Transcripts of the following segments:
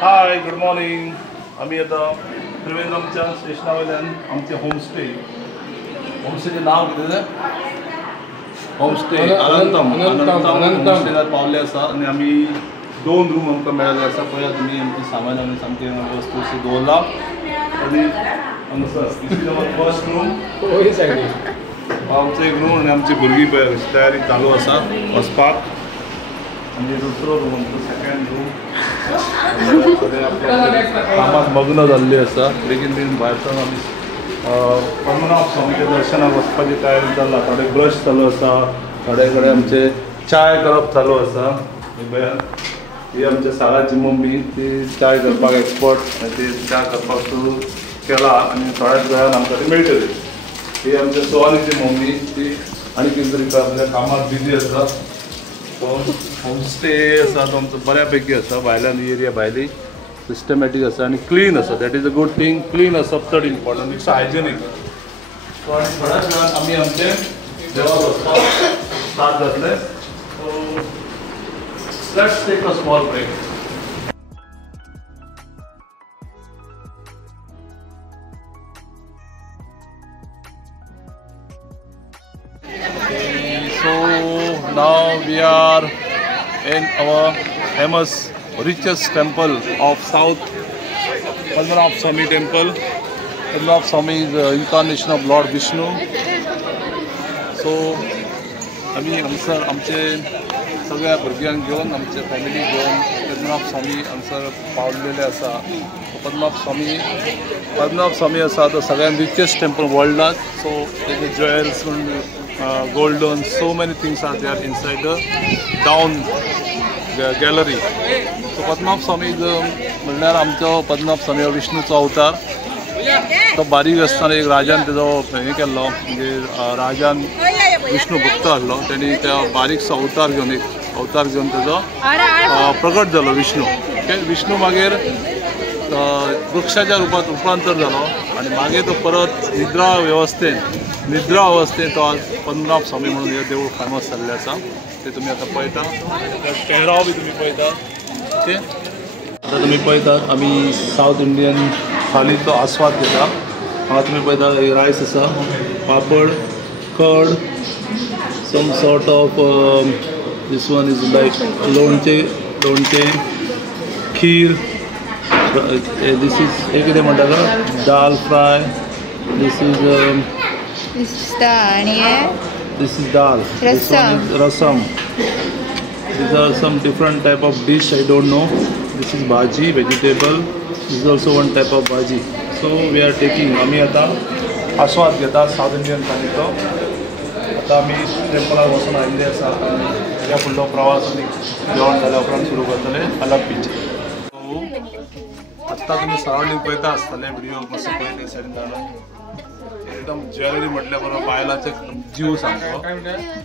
Hi good morning. आम्ही आता त्रिवेंद्रमच्या स्टेशनावयल्यान आमचे होमस्टेचे नाव कितें होमस्टे अनंतम होमस्टेलार पावले आसा आनी आमी 2 रूम आमकां मेळ्ळे आसा. पळया तुमी आमचे सामान आमी सामके वस्तू दवरला आनी हांगासर फर्स्ट रूम आमचो एक रूम आनी आमची भुरगीं पळय तयारी चालू आसा वचपाक. आनी दुसरो रूम आमचो सेकंड रूम कामाक मग्न जाल्ली आसा. बेगीन भायर सरून आमी पद्मनाभ स्वामीच्या दर्शनाक वचपाची तयारी जाल्ला. थोडे ब्रश चालू आसा, थोडे कडेन आमचे चाय करप चालू आसा. ही आमच्या सागाची मम्मी ती चाय करपाक एक्सपर्ट ती चाय करपाक सुरू केला आनी थोड्याच वेळान आमकां ती मेळटली. ही आमच्या सोवानीची मम्मी ती आनी कितें तरी आपल्या कामाक बिजी आसा. होमस्टे आसा तो आमचो बऱ्यापैकी आसा. भायल्यान एरिया भायली सिस्टमॅटीक आसा आनी क्लीन आसा. That is a good thing. Clean आसप चड इम्पॉर्टंट. It's hygienic. सो आनी थोड्याच वेळान आमी आमचे देवाक वचपाक स्टार्ट जातले. So let's take a small break. Now we are in our famous richest temple of South, Padmanabh Swami temple. Padmanabh Swami is the incarnation of Lord Vishnu. So आम्ही हांगसर आमचे सगळ्या भुरग्यांक घेवन आमचे फॅमिली घेवन पद्मनाभ स्वामी हांगसर पावलेले आसा. पद्मनाभ स्वामी आसा तो सगळ्यांत रिचेस्ट टेम्पल वर्ल्डात. सो तेजे jewels golden, so many things are there inside the down gallery. So Padmanabha Swami म्हणल्यार आमचो पद्मनाभ स्वामी हो विष्णूचो अवतार. तो बारीक आसतना एक राजान तेजो हें केल्लो म्हणजे राजान विष्णू भक्त आसलो. तेणी त्या बारीकसो अवतार घेवन तेजो प्रकट जालो विष्णू. विष्णू मागीर वृक्षाच्या रूपात रूपांतर जालो आनी मागीर तो परत निद्रा अवस्थेन तो आज पद्मनाभ स्वामी म्हणून हे देवूळ फेमस जाल्लें आसा. ते तुमी आतां पळयता. पेहराव बी तुमी पळयता. ओके आतां तुमी पळयतात आमी सावथ इंडियन थालीचो आस्वाद घेता. हांगा तुमी पळयता रायस आसा, papad, curd, some sort of this one is like लोणचें, खीर. दीस इज हे कितें म्हणटा तो dal fry. This is dal. Rasam. These are some different type of dish. I don't know. This is bhaji, vegetable. This is also one type of bhaji. So we are taking. आम्ही आता आस्वाद घेता south Indian थालीचो. आता आम्ही टेम्पलार वचून आयिल्ले आसा. ह्या फुडलो प्रवास आमी जेवण जाल्या उपरांत सुरू करतले आलापीचे. आत्ता तुम्ही सरावंडींग पळयता आसतले व्हिडिओ मातसो पळयत सायडीन एकदम ज्वेलरी म्हटल्या बरोबर बायलांचे जीव सामको.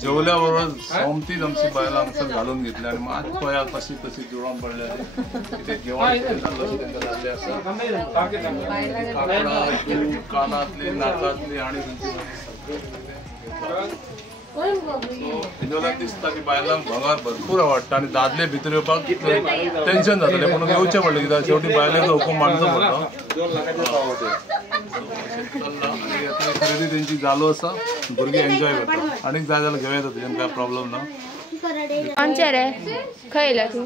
जेवल्या बरोबर सोमतीच आमची बायलां हांगसर घालून घेतली आनी मात पळया कशी जुळोन पडले. कितें जेवण तांकां जाल्लें आसा. कानांतली नाकांतली आनी तेजेला दिसता की बायलांक भंगार भरपूर आवडटा आनी दादले भितर येवपाक टेन्शन जातलें. पूण येवचें पडलें कित्याक शेवटी बायलेचो हुकूम मानचो पडलो. खरेदी तेंची चालू आसा. भुरगीं एन्जॉय करता. आनीक जाय जाल्यार घेवं येता तेजेन कांय प्रॉब्लेम ना. रे खंय तूं